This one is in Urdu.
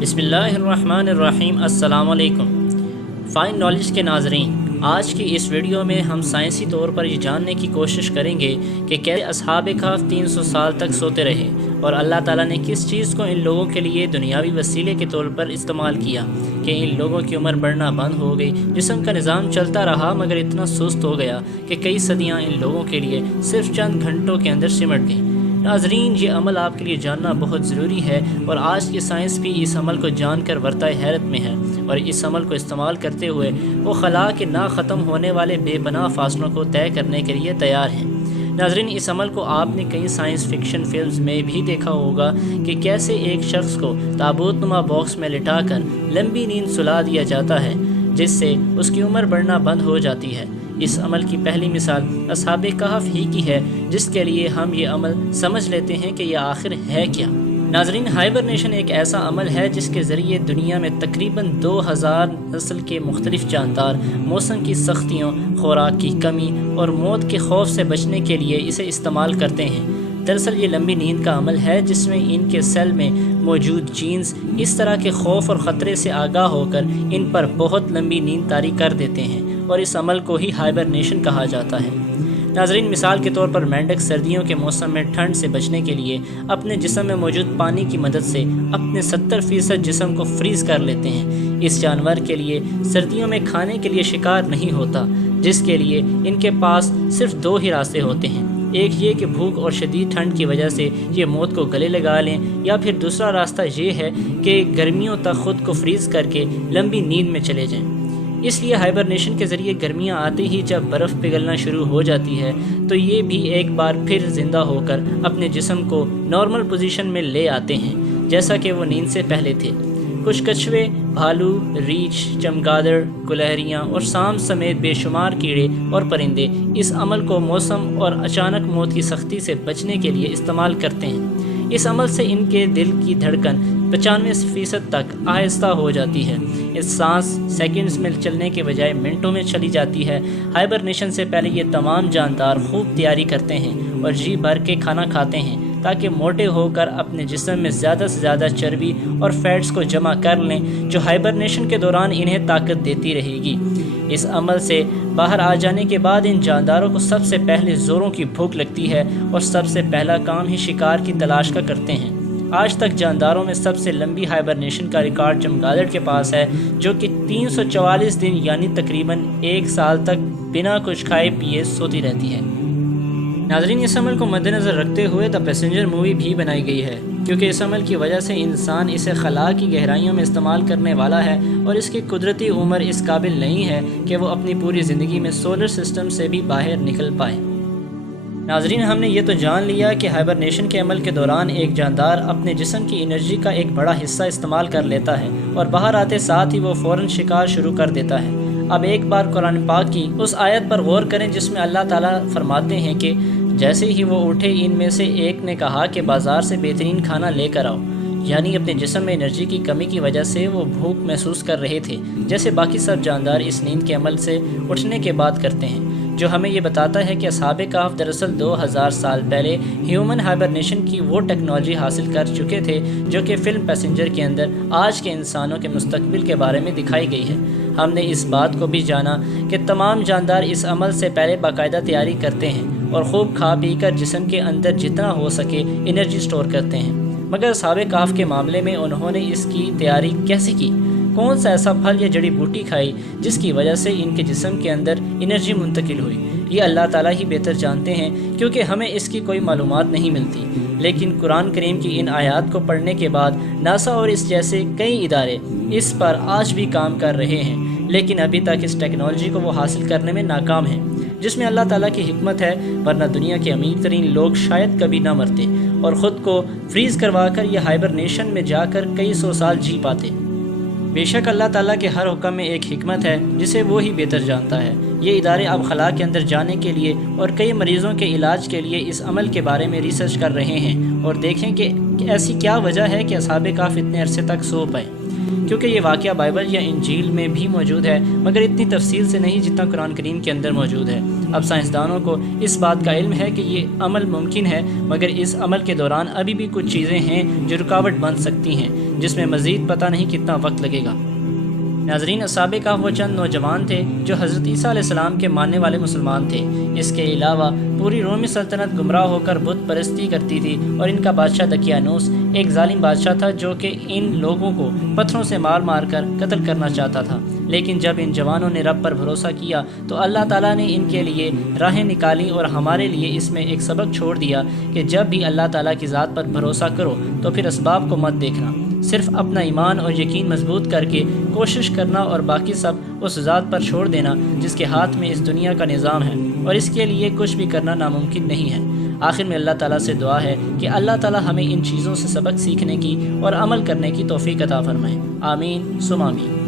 بسم اللہ الرحمن الرحیم۔ السلام علیکم فائن نالج کے ناظرین، آج کی اس ویڈیو میں ہم سائنسی طور پر یہ جاننے کی کوشش کریں گے کہ کیسے اصحاب کہف 300 سال تک سوتے رہے اور اللہ تعالیٰ نے کس چیز کو ان لوگوں کے لیے دنیاوی وسیلے کے طور پر استعمال کیا کہ ان لوگوں کی عمر بڑھنا بند ہو گئی۔ جسم کا نظام چلتا رہا مگر اتنا سست ہو گیا کہ کئی صدیاں ان لوگوں کے لیے صرف چند گھنٹوں کے اندر سمٹ گئیں۔ ناظرین، یہ عمل آپ کے لیے جاننا بہت ضروری ہے اور آج کی سائنس بھی اس عمل کو جان کر ورطۂ حیرت میں ہے اور اس عمل کو استعمال کرتے ہوئے وہ خلا کے نہ ختم ہونے والے بے پناہ فاصلوں کو طے کرنے کے لیے تیار ہیں۔ ناظرین، اس عمل کو آپ نے کئی سائنس فکشن فلمز میں بھی دیکھا ہوگا کہ کیسے ایک شخص کو تابوت نما باکس میں لٹا کر لمبی نیند سلا دیا جاتا ہے جس سے اس کی عمر بڑھنا بند ہو جاتی ہے۔ اس عمل کی پہلی مثال اصحاب کہف ہی کی ہے، جس کے لیے ہم یہ عمل سمجھ لیتے ہیں کہ یہ آخر ہے کیا۔ ناظرین، ہائبرنیشن ایک ایسا عمل ہے جس کے ذریعے دنیا میں تقریباً 2000 نسل کے مختلف جاندار موسم کی سختیوں، خوراک کی کمی اور موت کے خوف سے بچنے کے لیے اسے استعمال کرتے ہیں۔ دراصل یہ لمبی نیند کا عمل ہے جس میں ان کے سیل میں موجود جینز اس طرح کے خوف اور خطرے سے آگاہ ہو کر ان پر بہت لمبی نیند طاری کر دیتے ہیں اور اس عمل کو ہی ہائبرنیشن کہا جاتا ہے۔ ناظرین، مثال کے طور پر مینڈک سردیوں کے موسم میں ٹھنڈ سے بچنے کے لیے اپنے جسم میں موجود پانی کی مدد سے اپنے 70% جسم کو فریز کر لیتے ہیں۔ اس جانور کے لیے سردیوں میں کھانے کے لیے شکار نہیں ہوتا، جس کے لیے ان کے پاس صرف 2 ہی راستے ہوتے ہیں، ایک یہ کہ بھوک اور شدید ٹھنڈ کی وجہ سے یہ موت کو گلے لگا لیں، یا پھر دوسرا راستہ یہ ہے کہ گرمیوں تک خود کو فریز کر کے لمبی نیند میں چلے جائیں۔ اس لیے ہائبرنیشن کے ذریعے گرمیاں آتے ہی جب برف پگھلنا شروع ہو جاتی ہے تو یہ بھی ایک بار پھر زندہ ہو کر اپنے جسم کو نارمل پوزیشن میں لے آتے ہیں جیسا کہ وہ نیند سے پہلے تھے۔ کچھ کچھوے، بھالو، ریچھ، چمگادڑ، گلہریاں اور سانپ سمیت بے شمار کیڑے اور پرندے اس عمل کو موسم اور اچانک موت کی سختی سے بچنے کے لیے استعمال کرتے ہیں۔ اس عمل سے ان کے دل کی دھڑکن 95% تک آہستہ ہو جاتی ہے۔ اس سانس سیکنڈز میں چلنے کے بجائے منٹوں میں چلی جاتی ہے۔ ہائبرنیشن سے پہلے یہ تمام جاندار خوب تیاری کرتے ہیں اور جی بھر کے کھانا کھاتے ہیں تاکہ موٹے ہو کر اپنے جسم میں زیادہ سے زیادہ چربی اور فیٹس کو جمع کر لیں، جو ہائبرنیشن کے دوران انہیں طاقت دیتی رہے گی۔ اس عمل سے باہر آ جانے کے بعد ان جانداروں کو سب سے پہلے زوروں کی بھوک لگتی ہے اور سب سے پہلا کام ہی شکار کی تلاش کا کرتے ہیں۔ آج تک جانداروں میں سب سے لمبی ہائبرنیشن کا ریکارڈ چمگادڑ کے پاس ہے، جو کہ 344 دن یعنی تقریباً 1 سال تک بنا کچھ کھائے پیے سوتی رہتی ہے۔ ناظرین، اس عمل کو مد نظر رکھتے ہوئے دی پیسنجر مووی بھی بنائی گئی ہے، کیونکہ اس عمل کی وجہ سے انسان اسے خلا کی گہرائیوں میں استعمال کرنے والا ہے اور اس کی قدرتی عمر اس قابل نہیں ہے کہ وہ اپنی پوری زندگی میں سولر سسٹم سے بھی باہر نکل پائے۔ ناظرین، ہم نے یہ تو جان لیا کہ ہائبرنیشن کے عمل کے دوران ایک جاندار اپنے جسم کی انرجی کا ایک بڑا حصہ استعمال کر لیتا ہے اور باہر آتے ساتھ ہی وہ فوراً شکار شروع کر دیتا ہے۔ اب ایک بار قرآن پاک کی اس آیت پر غور کریں جس میں اللہ تعالیٰ فرماتے ہیں کہ جیسے ہی وہ اٹھے ان میں سے ایک نے کہا کہ بازار سے بہترین کھانا لے کر آؤ، یعنی اپنے جسم میں انرجی کی کمی کی وجہ سے وہ بھوک محسوس کر رہے تھے، جیسے باقی سب جاندار اس نیند کے عمل سے اٹھنے کے بعد کرتے ہیں، جو ہمیں یہ بتاتا ہے کہ اصحاب کہف دراصل 2000 سال پہلے ہیومن ہائبرنیشن کی وہ ٹیکنالوجی حاصل کر چکے تھے جو کہ فلم پیسنجر کے اندر آج کے انسانوں کے مستقبل کے بارے میں دکھائی گئی ہے۔ ہم نے اس بات کو بھی جانا کہ تمام جاندار اس عمل سے پہلے باقاعدہ تیاری کرتے ہیں اور خوب کھا پی کر جسم کے اندر جتنا ہو سکے انرجی سٹور کرتے ہیں، مگر اصحاب کہف کے معاملے میں انہوں نے اس کی تیاری کیسے کی؟ کون سا ایسا پھل یا جڑی بوٹی کھائی جس کی وجہ سے ان کے جسم کے اندر انرجی منتقل ہوئی؟ یہ اللہ تعالیٰ ہی بہتر جانتے ہیں، کیونکہ ہمیں اس کی کوئی معلومات نہیں ملتی۔ لیکن قرآن کریم کی ان آیات کو پڑھنے کے بعد ناسا اور اس جیسے کئی ادارے اس پر آج بھی کام کر رہے ہیں، لیکن ابھی تک اس ٹیکنالوجی کو وہ حاصل کرنے میں ناکام ہیں، جس میں اللہ تعالیٰ کی حکمت ہے، ورنہ دنیا کے امیر ترین لوگ شاید کبھی نہ مرتے اور خود کو فریز کروا کر یہ ہائبرنیشن میں جا کر کئی 100 سال جی پاتے۔ بے شک اللہ تعالیٰ کے ہر حکم میں ایک حکمت ہے جسے وہ ہی بہتر جانتا ہے۔ یہ ادارے اب خلا کے اندر جانے کے لیے اور کئی مریضوں کے علاج کے لیے اس عمل کے بارے میں ریسرچ کر رہے ہیں اور دیکھیں کہ ایسی کیا وجہ ہے کہ اصحاب کہف اتنے عرصے تک سو پائے، کیونکہ یہ واقعہ بائبل یا انجیل میں بھی موجود ہے، مگر اتنی تفصیل سے نہیں جتنا قرآن کریم کے اندر موجود ہے۔ اب سائنسدانوں کو اس بات کا علم ہے کہ یہ عمل ممکن ہے، مگر اس عمل کے دوران ابھی بھی کچھ چیزیں ہیں جو رکاوٹ بن سکتی ہیں، جس میں مزید پتہ نہیں کتنا وقت لگے گا۔ ناظرین، اصحاب کہف وہ چند نوجوان تھے جو حضرت عیسیٰ علیہ السلام کے ماننے والے مسلمان تھے۔ اس کے علاوہ پوری رومی سلطنت گمراہ ہو کر بت پرستی کرتی تھی، اور ان کا بادشاہ دقیانوس ایک ظالم بادشاہ تھا جو کہ ان لوگوں کو پتھروں سے مار مار کر قتل کرنا چاہتا تھا۔ لیکن جب ان جوانوں نے رب پر بھروسہ کیا تو اللہ تعالیٰ نے ان کے لیے راہیں نکالی، اور ہمارے لیے اس میں ایک سبق چھوڑ دیا کہ جب بھی اللہ تعالیٰ کی ذات پر بھروسہ کرو تو پھر اسباب کو مت دیکھنا، صرف اپنا ایمان اور یقین مضبوط کر کے کوشش کرنا، اور باقی سب اس ذات پر چھوڑ دینا جس کے ہاتھ میں اس دنیا کا نظام ہے، اور اس کے لیے کچھ بھی کرنا ناممکن نہیں ہے۔ آخر میں اللہ تعالیٰ سے دعا ہے کہ اللہ تعالیٰ ہمیں ان چیزوں سے سبق سیکھنے کی اور عمل کرنے کی توفیق عطا فرمائے۔ آمین ثم آمین۔